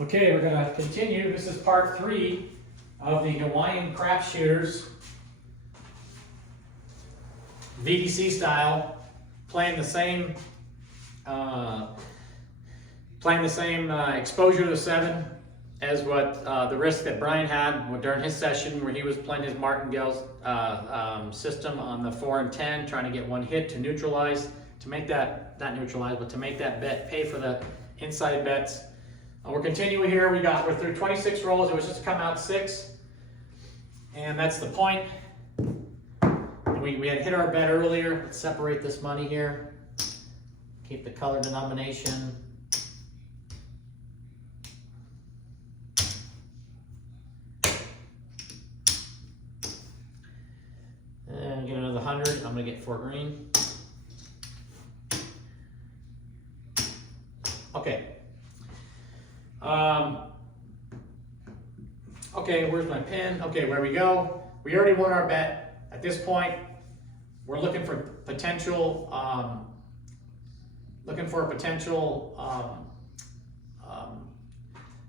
Okay, we're going to continue. This is part 3 of the Hawaiian Craps Shooters VDC style, playing the same exposure to 7 as what the risk that Brian had during his session, where he was playing his martingale system on the 4 and 10, trying to get one hit to neutralize, to make that, not neutralize, but to make that bet pay for the inside bets. We're continuing here. We're through 26 rolls. It was just come out 6, and that's the point. And we had hit our bet earlier. Let's separate this money here. Keep the color denomination. And get another 100. I'm gonna get 4 green. Okay. Okay, where's my pin? Okay, where we go. We already won our bet. At this point, we're looking for potential,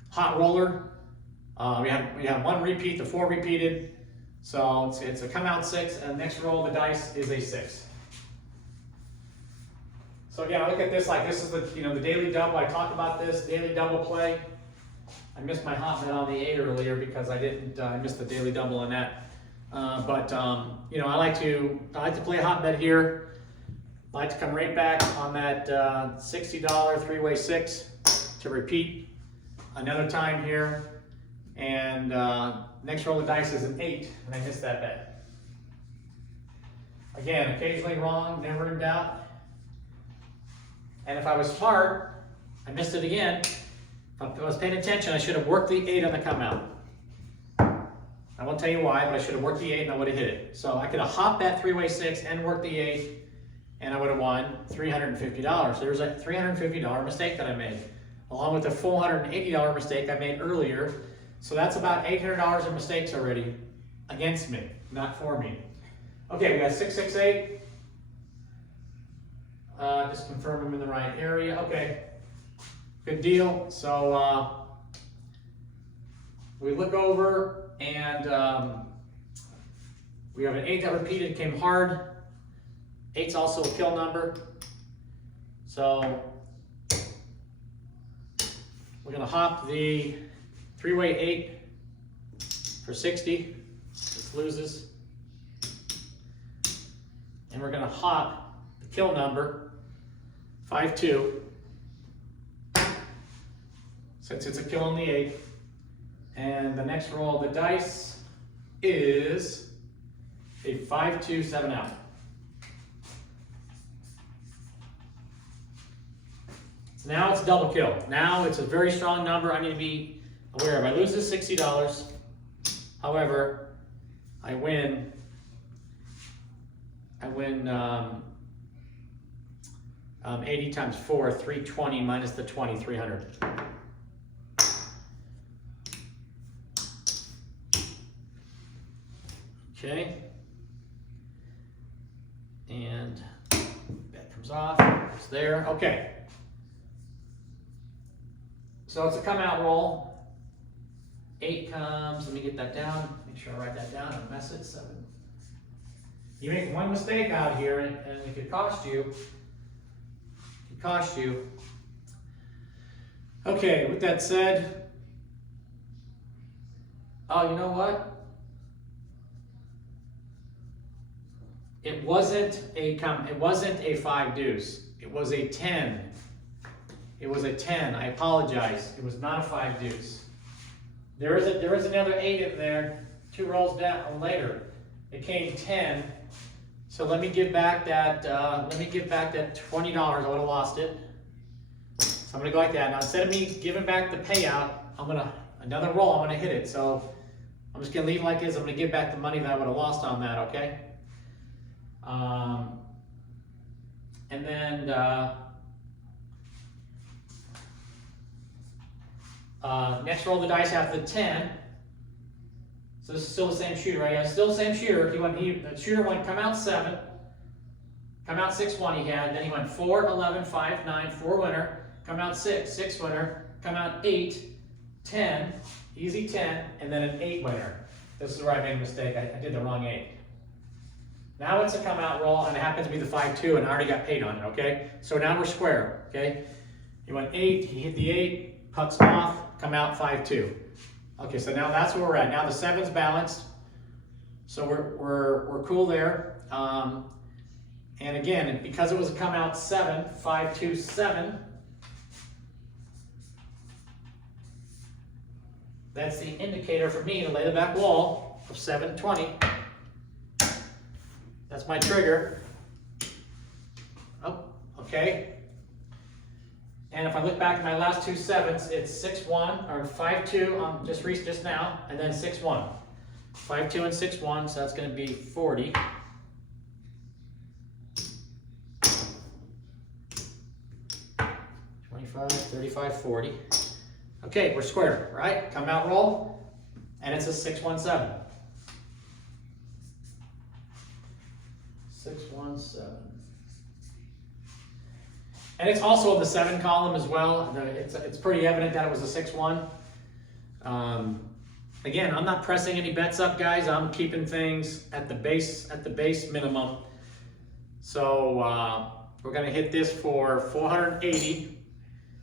hot roller. We have 1 repeat, the 4 repeated. So it's a come out 6, and the next roll of the dice is a 6. So again, I look at this like this is the the daily double. I talked about this daily double play. I missed my hot bet on the 8 earlier because I missed the daily double on that. I like to play a hot bet here. I like to come right back on that $60 3-way 6 to repeat another time here. And next roll of dice is an 8, and I missed that bet. Again, occasionally wrong, never in doubt. And if I was smart, I missed it again. If I was paying attention, I should have worked the 8 on the come out. I won't tell you why, but I should have worked the 8 and I would have hit it. So I could have hopped that 3-way 6 and worked the 8, and I would have won $350. There's a $350 mistake that I made, along with the $480 mistake I made earlier. So that's about $800 in mistakes already against me, not for me. Okay, we got 6, 6, 8. Just confirm I'm in the right area. Okay, good deal. So we look over, and we have an 8 that repeated, came hard. 8's also a kill number. So we're gonna hop the 3-way 8 for 60. This loses. And we're gonna hop the kill number 5-2, since it's a kill on the 8. And the next roll of the dice is a 5-2 7 out. So now it's a double kill. Now it's a very strong number. I need to be aware of. I lose this $60. However, I win 80 times 4, 320 minus the 20, 300. Okay. And that comes off. It's there. Okay. So it's a come out roll. 8 comes. Let me get that down. Make sure I write that down. Don't mess it. 7. You make one mistake out here, and it could cost you. Okay, with that said, oh, you know what? It wasn't a 5 deuce. It was a 10. It was a 10. I apologize. It was not a 5 deuce. There is another 8 in there. 2 rolls down later. It came 10. So let me give back that. $20. I would have lost it. So I'm gonna go like that. Now instead of me giving back the payout, another roll. I'm gonna hit it. So I'm just gonna leave it like this. I'm gonna give back the money that I would have lost on that. Okay. And then next roll of the dice after the 10. So this is still the same shooter, right? Still the same shooter. The shooter went come out 7, come out 6-1 he had. Then he went 4, 11, 5, 9, 4 winner. Come out 6, 6 winner. Come out 8, 10, easy 10, and then an 8 winner. This is where I made a mistake. I did the wrong 8. Now it's a come out roll, and it happens to be the 5-2, and I already got paid on it, okay? So now we're square, okay? You went 8, he hit the 8, pucks off, come out 5-2. Okay, so now that's where we're at. Now the 7's balanced, so we're cool there. And again, because it was a come out 7, 5-2, 7, that's the indicator for me to lay the back wall of 7-20. That's my trigger. Oh, okay. And if I look back at my last 2 7s, it's 6-1 or 5-2 just reached just now, and then 6-1. 5-2 and 6-1, so that's going to be 40. $25, $35, $40. Okay, we're square, right? Come out roll, and it's a 6-1-7. 6-1-7. And it's also in the 7 column as well. It's pretty evident that it was a 6-1. Again, I'm not pressing any bets up, guys. I'm keeping things at the base minimum. So we're gonna hit this for 480.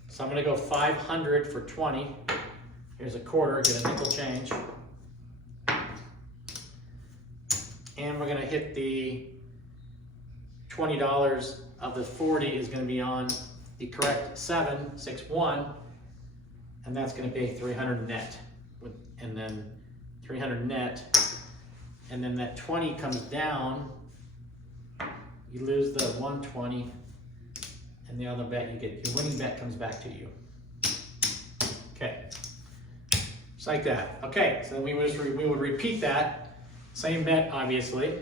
So I'm gonna go 500 for 20. Here's a quarter, get a nickel change. And we're gonna hit the $20 of the 40 is gonna be on the correct 7, 6-1, and that's gonna be 300 net. And then 300 net, and then that 20 comes down, you lose the 120, and the other bet you get, your winning bet comes back to you. Okay, just like that. Okay, so we would repeat that, same bet obviously.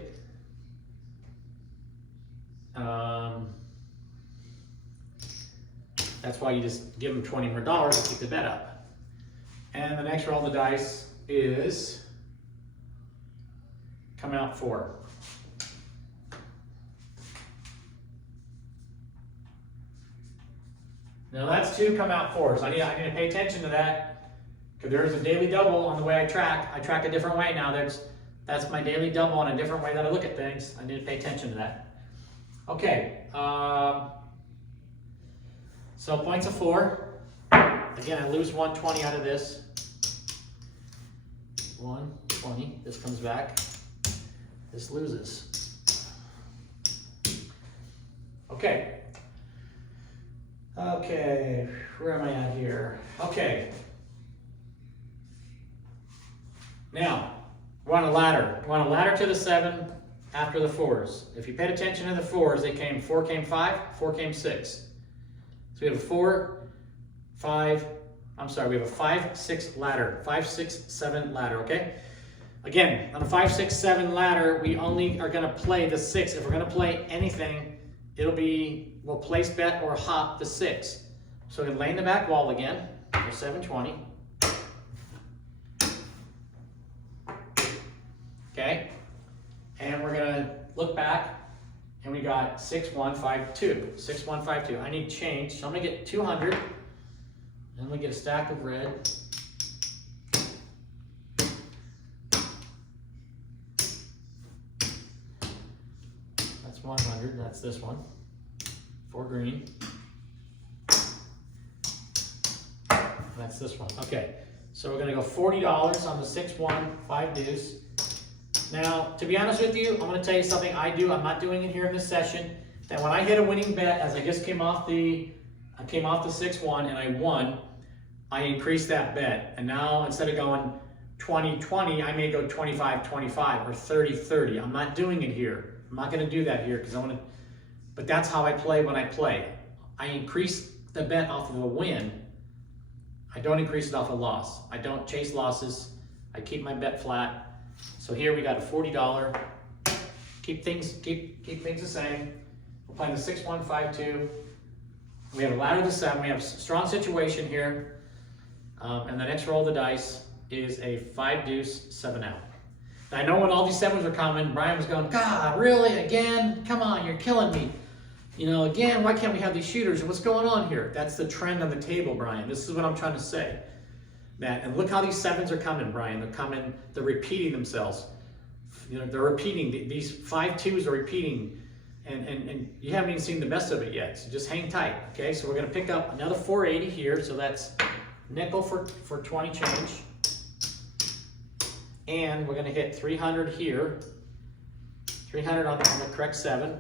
That's why you just give them $20 more to keep the bet up. And the next roll of the dice is come out 4. Now that's 2 come out 4s. I need to pay attention to that because there's a daily double on the way I track. I track a different way now. That's my daily double on a different way that I look at things. I need to pay attention to that. Okay. So points of 4. Again, I lose 120 out of this. 120, this comes back, this loses. Okay. Okay, where am I at here? Okay. Now, we're on a ladder. We're on a ladder to the 7 after the 4s. If you paid attention to the 4s, 4 came 5, 4 came 6. So we have a 4, 5, we have a 5, 6 ladder, 5, 6, 7 ladder, okay? Again, on a 5, 6, 7 ladder, we only are gonna play the 6. If we're gonna play anything, we'll place bet or hop the 6. So we're gonna lay in the back wall again, for 720. Okay? And we're gonna look back, and we got 6-1-5-2, 6-1-5-2. I need change, so I'm gonna get 200. Then we get a stack of red. That's 100, that's this one. 4 green. That's this one. Okay, so we're gonna go $40 on the 6-1, 5 deuce. Now, to be honest with you, I'm gonna tell you something I do. I'm not doing it here in this session. That when I hit a winning bet, as I just came off the 6-1 and I won, I increased that bet. And now instead of going 20-20, I may go 25-25 or 30-30. I'm not doing it here. I'm not gonna do that here because but that's how I play when I play. I increase the bet off of a win. I don't increase it off a loss. I don't chase losses. I keep my bet flat. So here we got a $40. Keep things the same. We're playing the 6-1, 5-2. We have a ladder to 7. We have a strong situation here. And the next roll of the dice is a 5 deuce, 7 out. Now, I know when all these 7s were coming, Brian was going, God, really? Again? Come on, you're killing me. You know, again, why can't we have these shooters? What's going on here? That's the trend on the table, Brian. This is what I'm trying to say. that, and look how these 7s are coming, Brian. They're coming, they're repeating themselves. You know, they're repeating, these 5 2s are repeating, and you haven't even seen the best of it yet, so just hang tight, okay? So we're gonna pick up another 480 here, so that's nickel for 20 change. And we're gonna hit 300 here, 300 on the correct 7.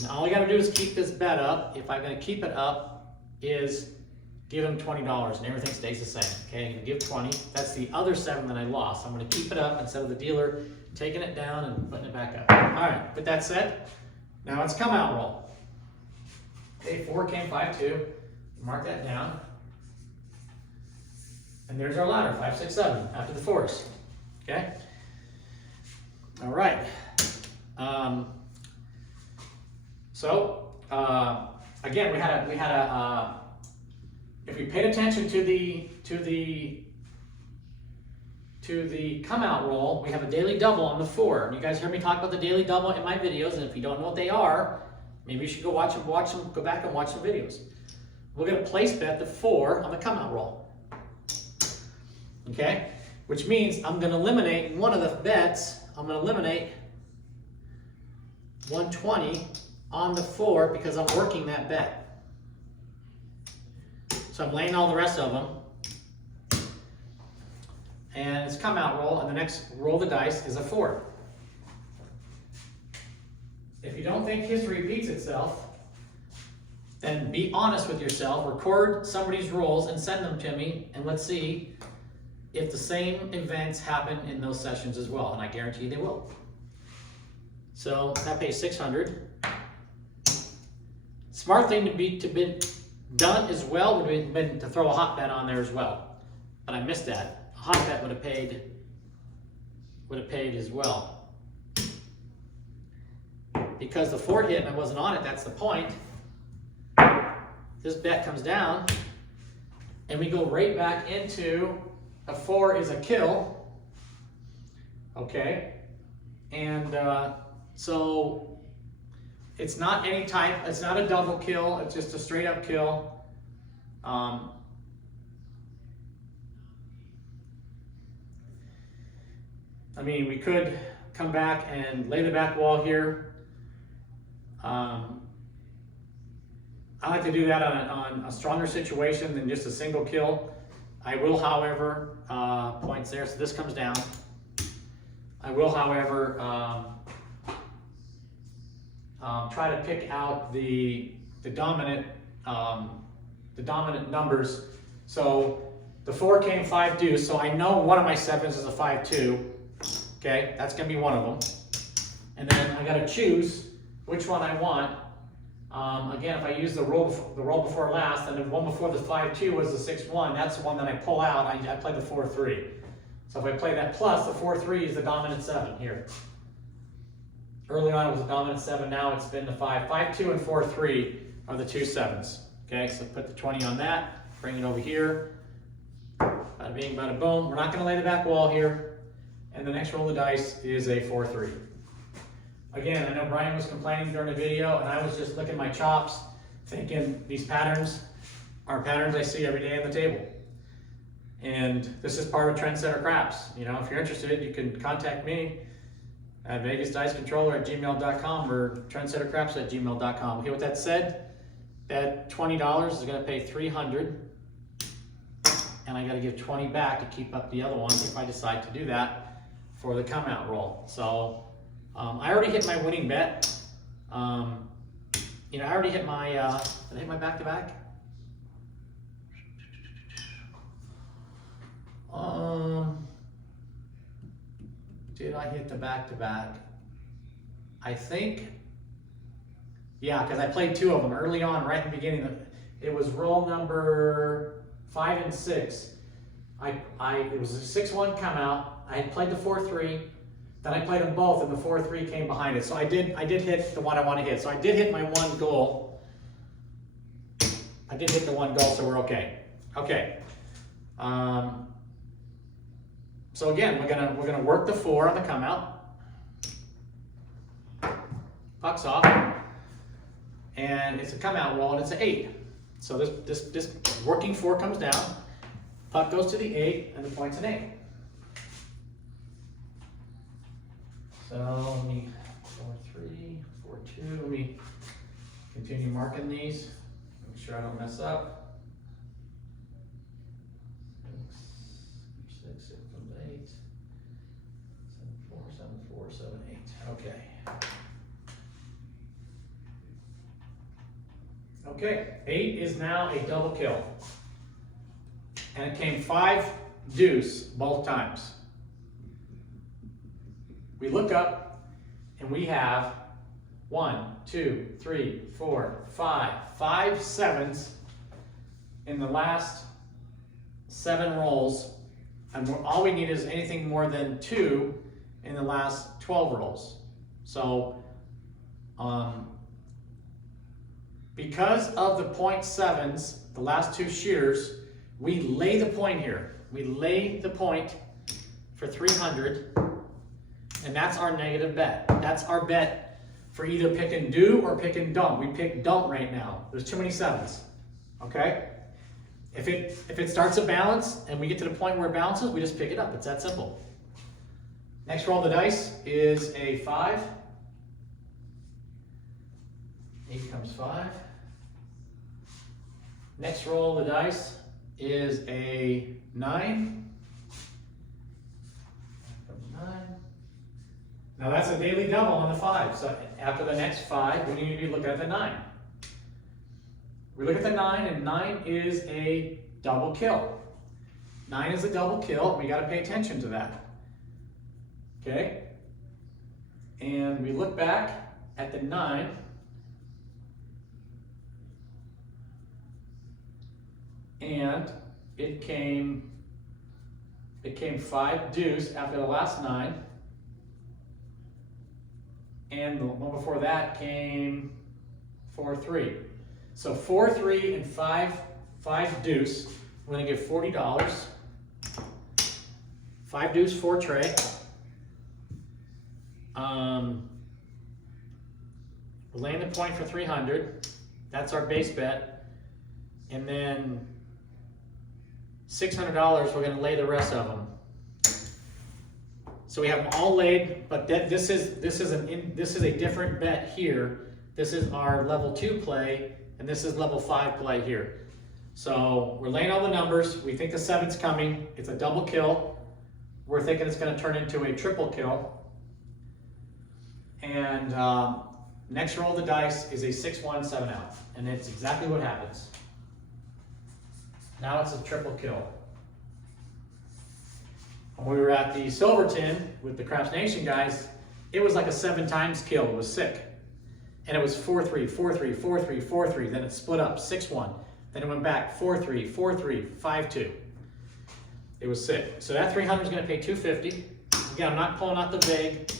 And all I gotta do is keep this bet up. If I'm gonna keep it up, is give him $20 and everything stays the same, okay? I'm gonna give 20, that's the other 7 that I lost. I'm gonna keep it up instead of the dealer taking it down and putting it back up. All right, with that said, now it's come out roll. Okay, 4 came 5 2, mark that down. And there's our ladder, 5 6 7 after the 4s. Okay. All right. Again, we had a. If we paid attention to the come out roll, we have a daily double on the 4. And you guys heard me talk about the daily double in my videos, and if you don't know what they are, maybe you should go watch them. Go back and watch the videos. We're going to place bet the 4 on the come out roll. Okay. Which means I'm going to eliminate one of the bets. I'm going to eliminate 120 on the 4 because I'm working that bet. So I'm laying all the rest of them. And it's come out roll, and the next roll of the dice is a 4. If you don't think history repeats itself, then be honest with yourself. Record somebody's rolls and send them to me, and let's see if the same events happen in those sessions as well, and I guarantee you they will. So that pays 600. Smart thing to be done as well would have been to throw a hot bet on there as well, but I missed that. A hot bet would have paid as well. Because the 4 hit and I wasn't on it, that's the point. This bet comes down, and we go right back into a 4 is a kill, okay? And so it's not any type, it's not a double kill, it's just a straight up kill. I mean, we could come back and lay the back wall here. I like to do that on a stronger situation than just a single kill. I will, however, points there, so this comes down. I will, however, try to pick out the dominant numbers. So the 4 came 5 deuce, so I know one of my 7s is a 5 2. Okay, that's gonna be one of them. And then I gotta choose which one I want. Again, if I use the roll before last, and the one before the 5 2 was the 6 1, that's the one that I pull out. I play the 4 3. So if I play that plus, the 4 3 is the dominant 7 here. Early on it was a dominant 7, now it's been the 5. 5 2 and 4 3 are the 2 7s. Okay, so put the 20 on that, bring it over here. Bada bing, bada boom. We're not going to lay the back wall here. And the next roll of the dice is a 4 3. Again, I know Brian was complaining during the video, and I was just licking my chops, thinking these patterns are patterns I see every day on the table. And this is part of Trendsetter Craps. You know, if you're interested, you can contact me at vegasdicecontroller@gmail.com or trendsettercraps@gmail.com. Okay, with that said, that $20 is going to pay $300, and I got to give 20 back to keep up the other one if I decide to do that for the come out roll. So I already hit my winning bet. You know, I already hit my, did I hit my back-to-back? Did I hit the back-to-back? I think, yeah, because I played 2 of them early on, right in the beginning. It was roll number 5 and 6. It was a 6-1 come out. I had played the 4-3, then I played them both, and the 4-3 came behind it. So I did hit the one I want to hit. So I did hit my 1 goal. I did hit the 1 goal, so we're okay. Okay. So again, we're gonna work the 4 on the come out. Puck's off, and it's a come out roll, and it's an 8. So this working 4 comes down. Puck goes to the 8, and the point's an 8. So let me 4-3, 4-2. Let me continue marking these. Make sure I don't mess up. 6, 6, 8, 7-4, 7-4, 7-8. Okay. Okay, 8 is now a double kill. And it came 5 deuce both times. We look up and we have 1, 2, 3, 4, 5 sevens in the last 7 rolls. And all we need is anything more than 2 in the last 12 rolls. So, because of the point 7s, the last 2 shooters, we lay the point here. We lay the point for 300, and that's our negative bet. That's our bet for either pick and do or pick and don't. We pick don't right now. There's too many 7s, okay? If it starts to balance and we get to the point where it balances, we just pick it up. It's that simple. Next roll of the dice is a 5. 8 comes 5. Next roll of the dice is a 9. Comes 9. Now that's a daily double on the 5. So after the next 5, we need to be looking at the 9. We look at the 9, and 9 is a double kill. 9 is a double kill. We got to pay attention to that. Okay? And we look back at the 9. And it came 5 deuce after the last 9. And the one before that came 4-3. So 4-3 and 5 deuce. We're going to give $40. 5 deuce, 4 tray. We're laying the point for 300. That's our base bet. And then $600, we're going to lay the rest of them. So we have them all laid, but this is a different bet here. This is our level 2 play, and this is level 5 play here. So we're laying all the numbers. We think the 7's coming. It's a double kill. We're thinking it's going to turn into a triple kill. And next roll of the dice is a 6-1, 7 out, and it's exactly what happens. Now it's a triple kill. When we were at the Silverton with the Craps Nation guys, it was like a 7 times kill. It was sick. And it was 4-3, 4-3, 4-3, 4-3. Then it split up, 6-1. Then it went back, 4-3, 4-3, 5-2. It was sick. So that 300 is going to pay $250. Again, I'm not pulling out the vig.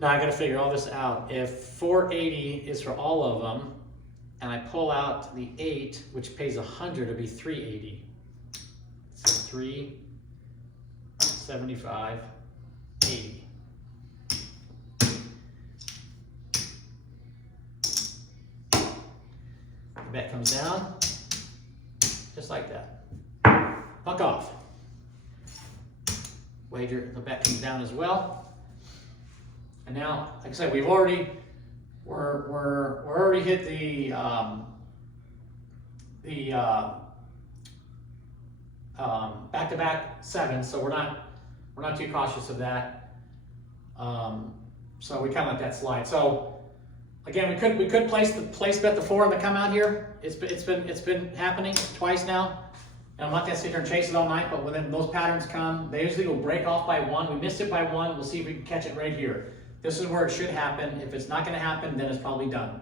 Now I got to figure all this out. If 480 is for all of them, and I pull out the 8, which pays 100, it'd be 380. So 375, 80. The bet comes down, just like that. Buck off. Wager, the bet comes down as well. And now, like I said, we're already hit the back-to-back 7s, so we're not too cautious of that. So we kind of let that slide. So again, we could place bet the 4 on the come out here. It's been happening twice now. And I'm not gonna sit here and chase it all night, but when those patterns come, they usually will break off by 1. We missed it by 1. We'll see if we can catch it right here. This is where it should happen. If it's not going to happen, then it's probably done.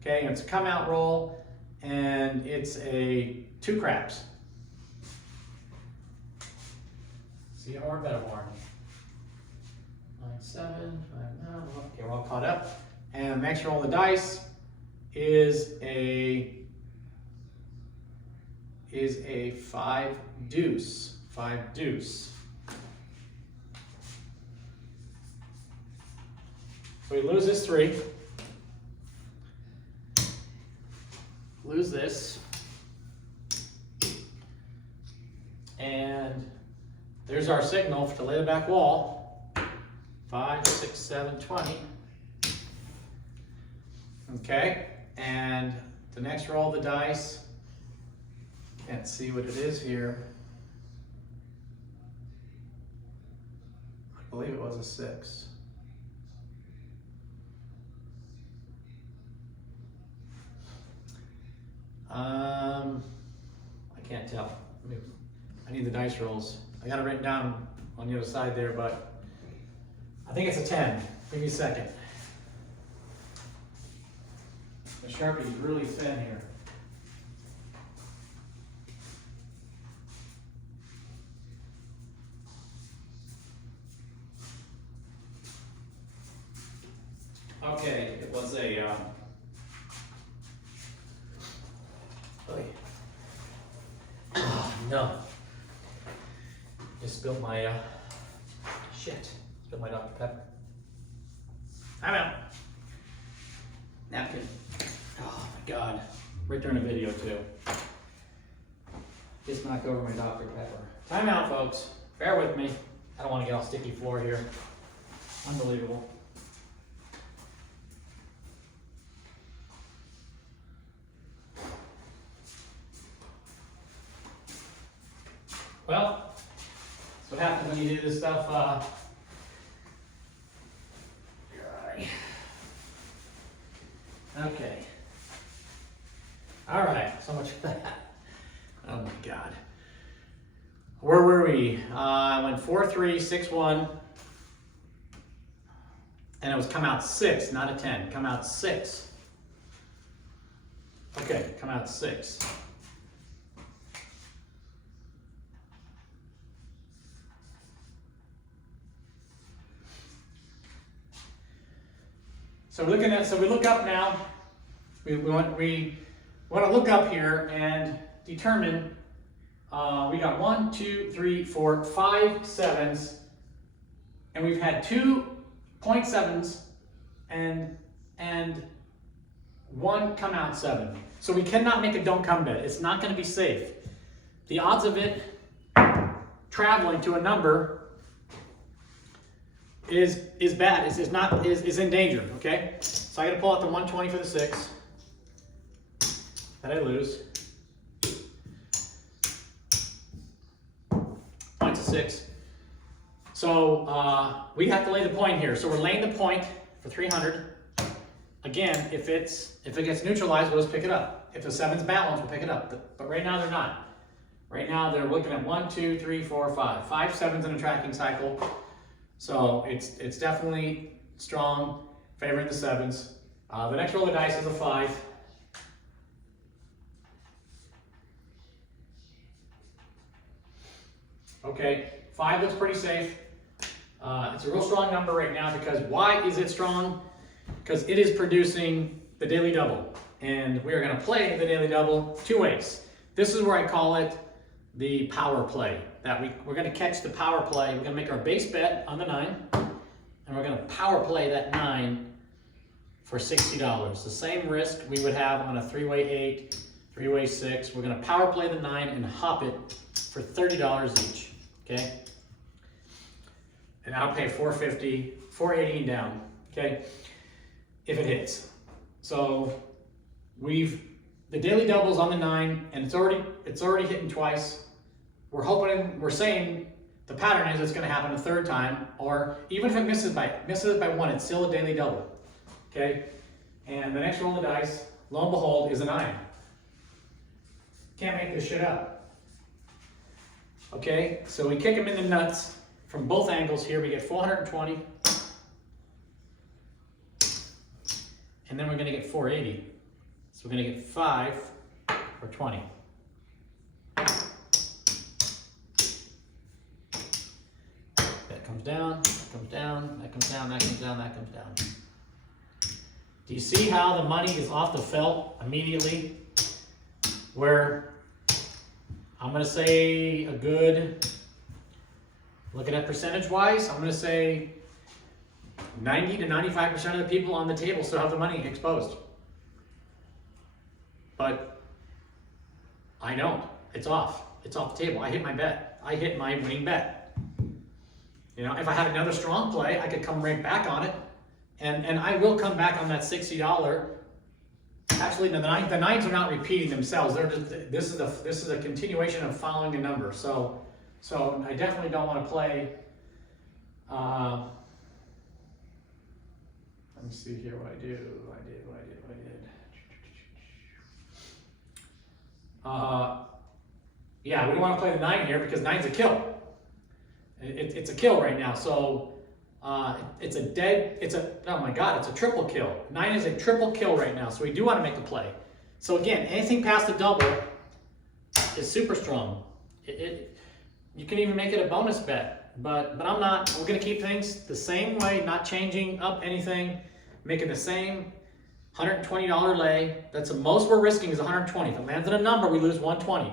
Okay, and it's a come out roll, and it's a 2 craps. See a horn, bet a horn. 9-7, 5-9. Okay, we're all caught up. And the next roll of the dice is a 5 deuce. 5 deuce. So we lose this 3, lose this, And there's our signal to lay the back wall. 5, 6, 7, 20. Okay, and the next roll of the dice, can't see what it is here. I believe it was a 6. I can't tell. I need the dice rolls. I got it written down on the other side there, but I think it's a 10. Give me a second. The Sharpie is really thin here. Okay, it was a oh, no. Just spilled my spilled my Dr. Pepper. I'm out. Napkin. Oh my God. Right there in the video too. Just knocked over my Dr. Pepper. Time out, folks. Bear with me. I don't want to get off sticky floor here. Unbelievable. Well, that's what happens when you do this stuff. Okay. All right, so much for that. Oh my God. Where were we? I went 4-3, 6-1, and it was come out 6, not a 10. Come out 6. Okay, come out 6. So we're looking at, so we look up now. We want to look up here and determine. We got 1, 2, 3, 4, 5 7s, and we've had 2 0.7s and 1 come out 7. So we cannot make a don't come bet. It's not going to be safe. The odds of it traveling to a number is bad. Is in danger. Okay. So I got to pull out the 120 for the 6 that I lose. Point's a 6. So we have to lay the point here. So we're laying the point for 300. Again, if it gets neutralized, we'll just pick it up. If the 7's balanced, we'll pick it up. But right now they're not. Right now they're looking at 1, 2, 3, 4, 5. 5 7s in a tracking cycle. So it's definitely strong, favoring the 7s. The next roll of the dice is a 5. Okay, 5 looks pretty safe. It's a real strong number right now because why is it strong? Because it is producing the daily double. And we are going to play the daily double 2 ways. This is where I call it the power play. That we're going to catch the power play. We're going to make our base bet on the 9. And we're going to power play that 9 for $60. The same risk we would have on a 3-way 8, 3-way 6. We're going to power play the 9 and hop it for $30 each. Okay? And I'll pay $450, $480 down. Okay? If it hits. So the daily doubles on the 9, and it's already hitting twice. We're saying the pattern is it's going to happen a 3rd time, or even if it misses by 1, it's still a daily double. Okay? And the next roll of the dice, lo and behold, is a 9. Can't make this shit up. Okay? So we kick them in the nuts from both angles here. We get 420. And then we're going to get 480. So we're going to get 5 or 20. That comes down, that comes down, that comes down, that comes down, that comes down. Do you see how the money is off the felt immediately? Where I'm going to say a good, looking at percentage-wise, I'm going to say 90 to 95% of the people on the table still have the money exposed. But I don't. It's off. It's off the table. I hit my bet. I hit my winning bet. You know, if I had another strong play, I could come right back on it. And I will come back on that $60. Actually, the nines are not repeating themselves. They're just, this is a continuation of following a number. So I definitely don't want to play. Let me see here what I do. Yeah, we don't want to play the 9 here because 9's a kill. It's a kill right now. So it's a triple kill. 9 is a triple kill right now. So we do want to make a play. So again, anything past the double is super strong. You can even make it a bonus bet, but I'm not. We're going to keep things the same way, not changing up anything, making the same $120 lay. That's the most we're risking is 120. If it lands on a number, we lose 120.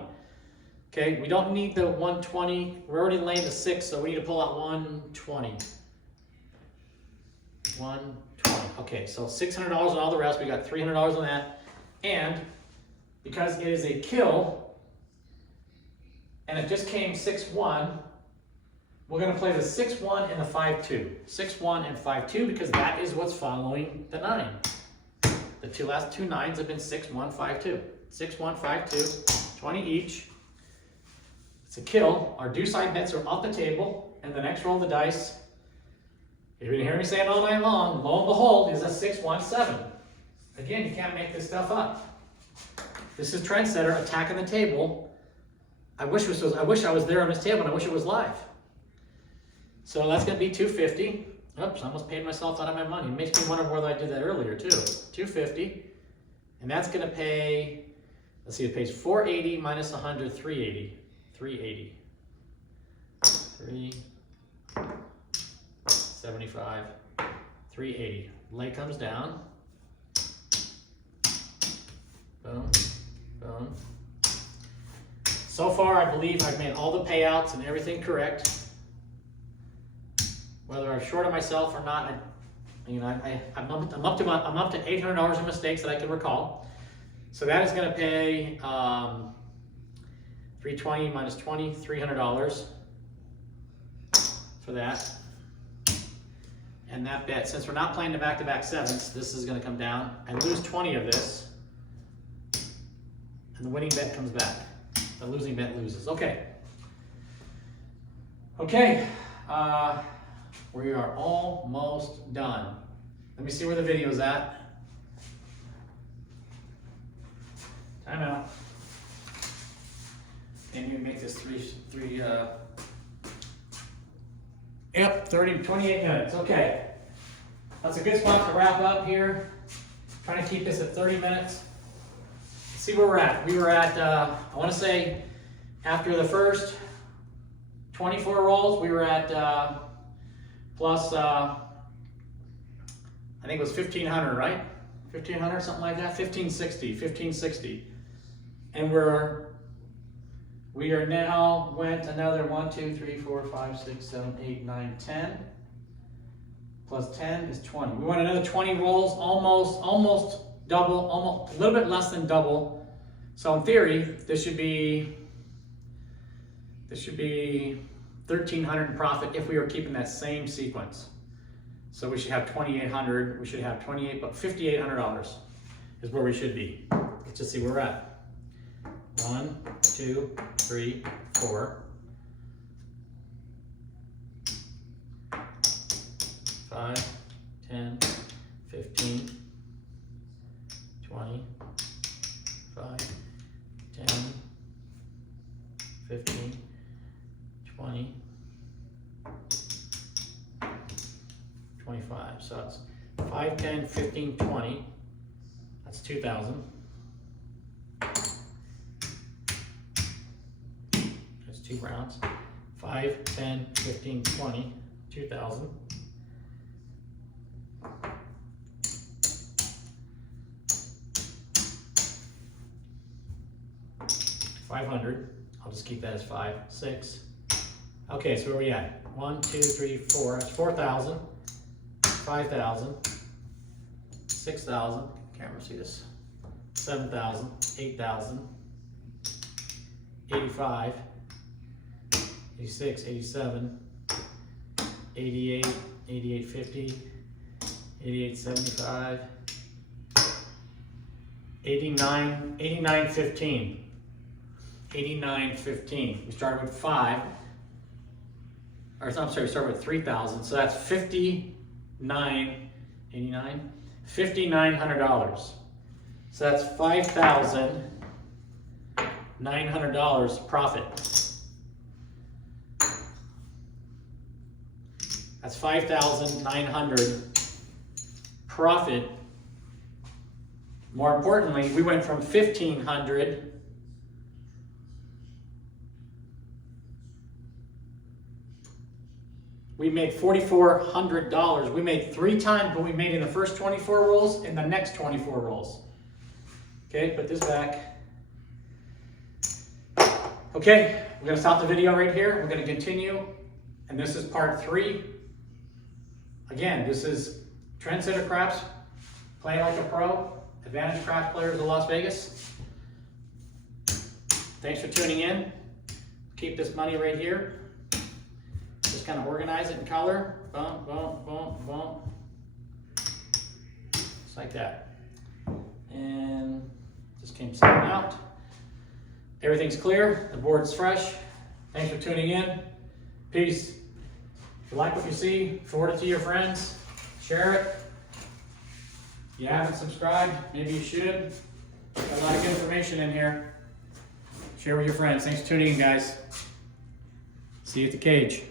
Okay, we don't need the 120. We're already laying the 6, so we need to pull out 120. 120. Okay, so $600 on all the rest. We got $300 on that. And because it is a kill, and it just came 6-1, we're going to play the 6-1 and the 5-2. 6-1 and 5-2 because that is what's following the 9. The last two 9s have been 6-1, 5-2. 6-1, 5-2, 20 each. It's a kill. Our deuce side bets are off the table, and the next roll of the dice, you're going to hear me say it all night long, lo and behold, is a 6-1-7. Again, you can't make this stuff up. This is Trendsetter attacking the table. I wish I was there on this table, and I wish it was live. So that's going to be $250. Oops, I almost paid myself out of my money. It makes me wonder whether I did that earlier too. $250, and that's going to pay. Let's see, it pays $480 minus $100, $380. $375, $380. Lay comes down. Boom, boom. So far, I believe I've made all the payouts and everything correct. Whether I've shorted myself or not, I'm up to $800 in mistakes that I can recall. So that is going to pay 320 minus 20, $300 for that. And that bet, since we're not playing the back-to-back 7s, this is going to come down. I lose 20 of this, and the winning bet comes back. The losing bet loses. Okay. Okay. We are almost done. Let me see where the video's at. Time out. Can't even make this yep, 28 minutes. Okay. That's a good spot to wrap up here. Trying to keep this at 30 minutes. Let's see where we're at. We were at, I want to say, after the first 24 rolls, we were at plus, I think it was 1,500, right? 1,500, something like that. 1,560. And we are now went another 1, 2, 3, 4, 5, 6, 7, 8, 9, 10. Plus 10 is 20. We want another 20 rolls, almost double, almost a little bit less than double. So in theory, this should be 1,300 in profit if we were keeping that same sequence. So we should have 2,800. We should have $5,800 is where we should be. Let's just see where we're at. 1, 2, 3, 4, 5, 10, 15, 20, 5, 10, 15, 20, 25. So it's 5, 10, 15, 20. That's 2,000. There's 2 rounds. 5, 10, 15, 20, 2,000. 500. I'll just keep that as 5, 6. Okay, so where are we at? 1, 2, 3, 4. That's 4,000. 5,000. 6,000. Camera see this. 7,000. 8,000. 85, 86, 87, 88, 88.50, 88.75, 89, 89.15, 89.15. We started with 5, or I'm sorry, we started with 3,000, so that's $5,900. So that's $5,900 profit. That's $5,900 profit. More importantly, we went from $1,500 we made $4,400. We made 3 times what we made in the first 24 rolls in the next 24 rolls. Okay, put this back. Okay, we're gonna stop the video right here. We're gonna continue, and this is part 3. Again, this is Trendsetter Craps, play like a pro, advantage craft players of Las Vegas. Thanks for tuning in. Keep this money right here. Just kind of organize it in color. Boom, boom, boom, boom. Just like that. And just came something out. Everything's clear. The board's fresh. Thanks for tuning in. Peace. If you like what you see, forward it to your friends. Share it. If you haven't subscribed, maybe you should. Got a lot of good information in here. Share with your friends. Thanks for tuning in, guys. See you at the cage.